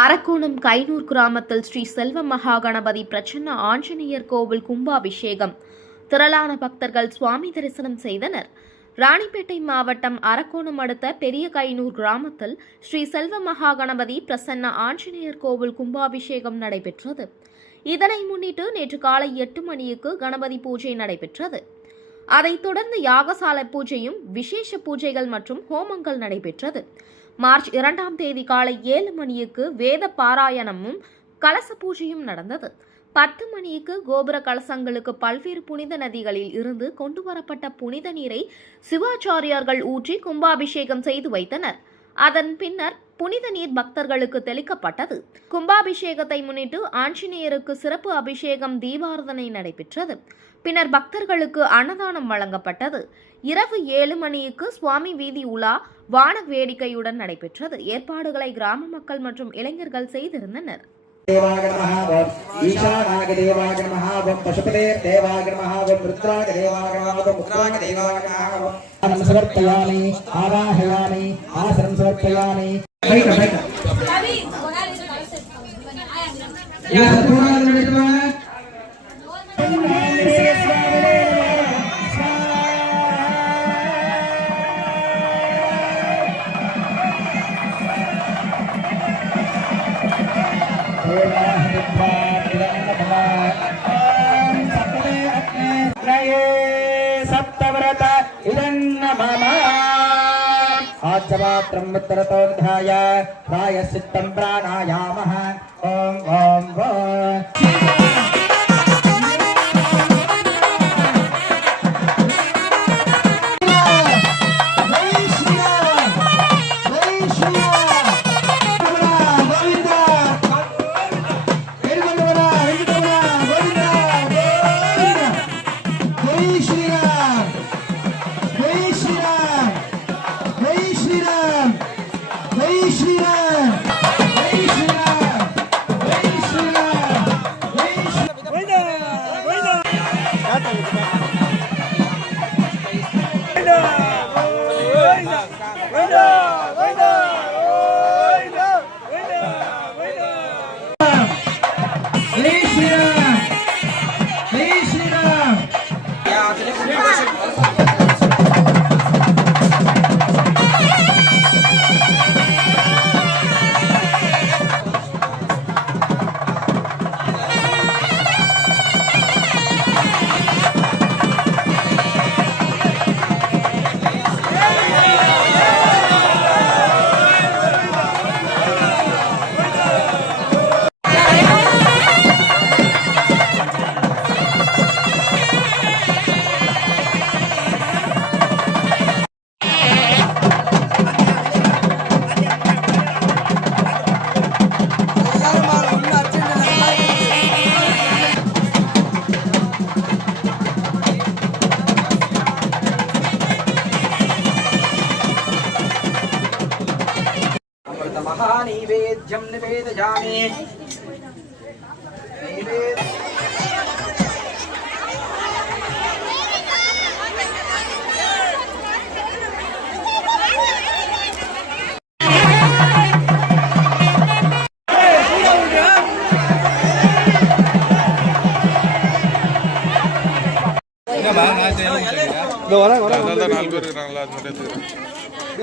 அரக்கோணம் கைனூர் கிராமத்தில் ஸ்ரீ செல்வ மகா கணபதி பிரசன்ன ஆஞ்சநேயர் கோவில் கும்பாபிஷேகம். திரளான பக்தர்கள் சுவாமி தரிசனம் செய்தனர். ராணிப்பேட்டை மாவட்டம் அரக்கோணம் அடுத்த பெரிய கைனூர் கிராமத்தில் ஸ்ரீ செல்வ மகா கணபதி பிரசன்ன ஆஞ்சநேயர் கோவில் கும்பாபிஷேகம் நடைபெற்றது. இதனை முன்னிட்டு நேற்று காலை 8 மணிக்கு கணபதி பூஜை நடைபெற்றது. அதைத் தொடர்ந்து யாகசாலை பூஜையும் விசேஷ பூஜைகள் மற்றும் ஹோமங்கள் நடைபெற்றது. மார்ச் 2ஆம் தேதி காலை 7 மணிக்கு வேத பாராயணமும் கலச பூஜையும் நடந்தது. 10 மணிக்கு கோபுர கலசங்களுக்கு பல்வேறு புனித நதிகளில் இருந்து கொண்டு வரப்பட்ட புனித நீரை சிவாச்சாரியார்கள் ஊற்றி கும்பாபிஷேகம் செய்து வைத்தனர். அதன் பின்னர் புனித நீர் பக்தர்களுக்கு தெளிக்கப்பட்டது. கும்பாபிஷேகத்தை முன்னிட்டு ஆஞ்சநேயருக்கு சிறப்பு அபிஷேகம் தீபாராதனை நடைபெற்றது. பின்னர் பக்தர்களுக்கு அன்னதானம் வழங்கப்பட்டது. இரவு 7 மணிக்கு சுவாமி வீதி உலா வான வேடிக்கையுடன் நடைபெற்றது. ஏற்பாடுகளை கிராம மக்கள் மற்றும் இளைஞர்கள் செய்திருந்தனர். सप्तव्रत इदन्नमम आचवात्रं उत्तरतोऽध्याय प्रायश्चित्तं प्राणायामः ॐ ॐ महानैवेद्यं निवेदयामि Dua orang.